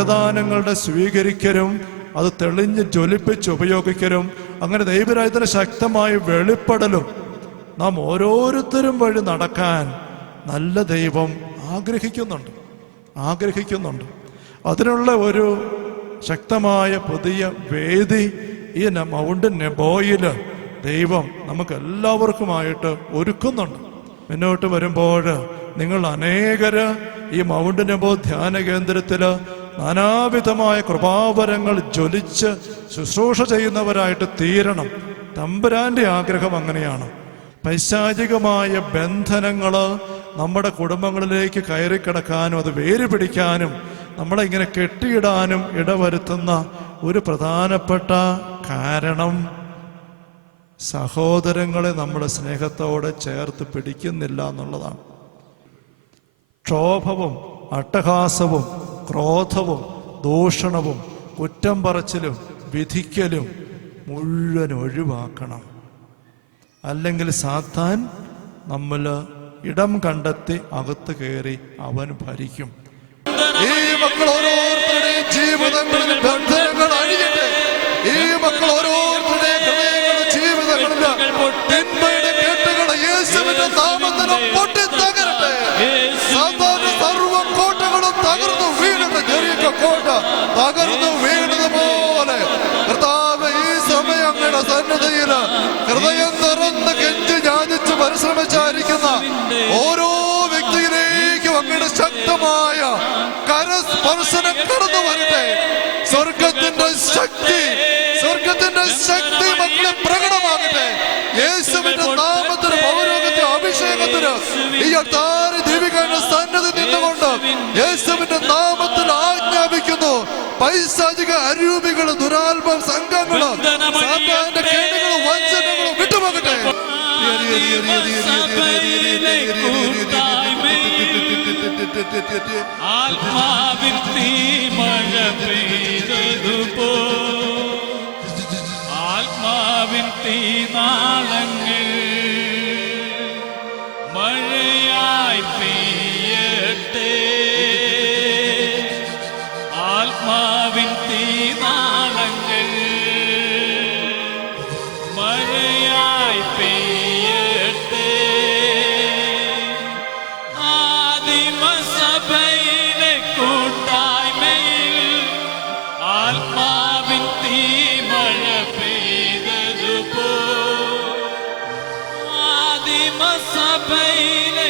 വരദാനങ്ങളുടെ സ്വീകരിക്കലും അത് തെളിഞ്ഞ് ജ്വലിപ്പിച്ച് ഉപയോഗിക്കലും അങ്ങനെ ദൈവരാജ്യത്തിന് ശക്തമായി വെളിപ്പെടലും നാം ഓരോരുത്തരും വഴി നടക്കാൻ നല്ല ദൈവം ആഗ്രഹിക്കുന്നുണ്ട്. അതിനുള്ള ഒരു ശക്തമായ പുതിയ വേദി ഈ മൗണ്ട് നെബോയിൽ ദൈവം നമുക്ക് എല്ലാവർക്കുമായിട്ട് ഒരുക്കുന്നുണ്ട്. മുന്നോട്ട് വരുമ്പോൾ നിങ്ങൾ അനേകര് ഈ മൗണ്ട് നെബോ ധ്യാന കേന്ദ്രത്തിൽ നാനാവിധമായ കൃപാവരങ്ങൾ ജ്വലിച്ച് ശുശ്രൂഷ ചെയ്യുന്നവരായിട്ട് തീരണം. തമ്പുരാന്റെ ആഗ്രഹം അങ്ങനെയാണ്. പൈശാചികമായ ബന്ധനങ്ങൾ നമ്മുടെ കുടുംബങ്ങളിലേക്ക് കയറിക്കിടക്കാനും അത് വേര് പിടിക്കാനും നമ്മളെ ഇങ്ങനെ കെട്ടിയിടാനും ഇടവരുത്തുന്ന ഒരു പ്രധാനപ്പെട്ട കാരണം സഹോദരങ്ങളെ നമ്മൾ സ്നേഹത്തോടെ ചേർത്ത് പിടിക്കുന്നില്ല എന്നുള്ളതാണ്. ക്ഷോഭവും അട്ടഹാസവും ക്രോധവും ദൂഷണവും കുറ്റം പറച്ചിലും വിധിക്കലും മുഴുവൻ ഒഴിവാക്കണം. അല്ലെങ്കിൽ സാത്താൻ നമ്മൾ ഇടം കണ്ടെത്തി അകത്ത് കയറി അവൻ ഭരിക്കും. ഈ മക്കൾ ഓരോരുത്തരുടെയും ജീവിതങ്ങളിൽ ബന്ധനങ്ങൾ അഴിയട്ടെ. ഈ മക്കൾ ഓരോരുത്തരുടെയും ഹൃദയങ്ങളുടെ ജീവിതങ്ങളിൽ തിന്മയുടെ കെട്ടുകൾ യേശുവിന്റെ നാമത്തിൽ പൊട്ടിത്തകരട്ടെ. സാത്താന്റെ സർവ്വ കോട്ടകളും തകർന്നു വീണത് ജെറിക്കോ കോട്ട തകർന്നു വീണതുപോലെ കർത്താവ് ഈ സമയം അങ്ങയുടെ സന്നദ്ധയിൽ ഹൃദയം തുറന്ന് കെഞ്ചി യാചിച്ച് പരിശ്രമിച്ചായിരിക്കുന്ന ഓരോ വ്യക്തിയിലേക്കും അങ്ങയുടെ ശക്തമായ കരസ്പർശനം കടന്നു വരട്ടെ. സ്വർഗത്തിന്റെ ശക്തി മക്കളെ പ്രകടമാകട്ടെ. യേശുവിന്റെ നാമത്തിന് പൗരോഗത്യ അഭിഷേകത്തിന് ഈ അൾത്താര ദീപികയുടെ സന്നദ്ധി നിന്നുകൊണ്ട് യേശുവിന്റെ നാമത്തിൽ ആജ്ഞാപിക്കുന്നു. പൈശാചിക അരൂപികളും ദുരാത്മ സംഘങ്ങളും സാത്താന്റെ കേടുകളും വഞ്ചനകളും വിട്ടുപോകട്ടെ. ആത്മാവിൻ തീമഴ പെയ്തതുപോ ആത്മാവിൻ തീനാളങ്ങൾ മഴയായി പെയ്യട്ടെ. ആത്മാവിൻ തീനാളങ്ങൾ മഴയായി പെയ്യട്ടെ. ആദിമസഭയിലെ കൂട്ടായ്മയിൽ ആത്മാവിൻ തീമഴ പെയ്തതുപോ ആദിമസഭയിലെ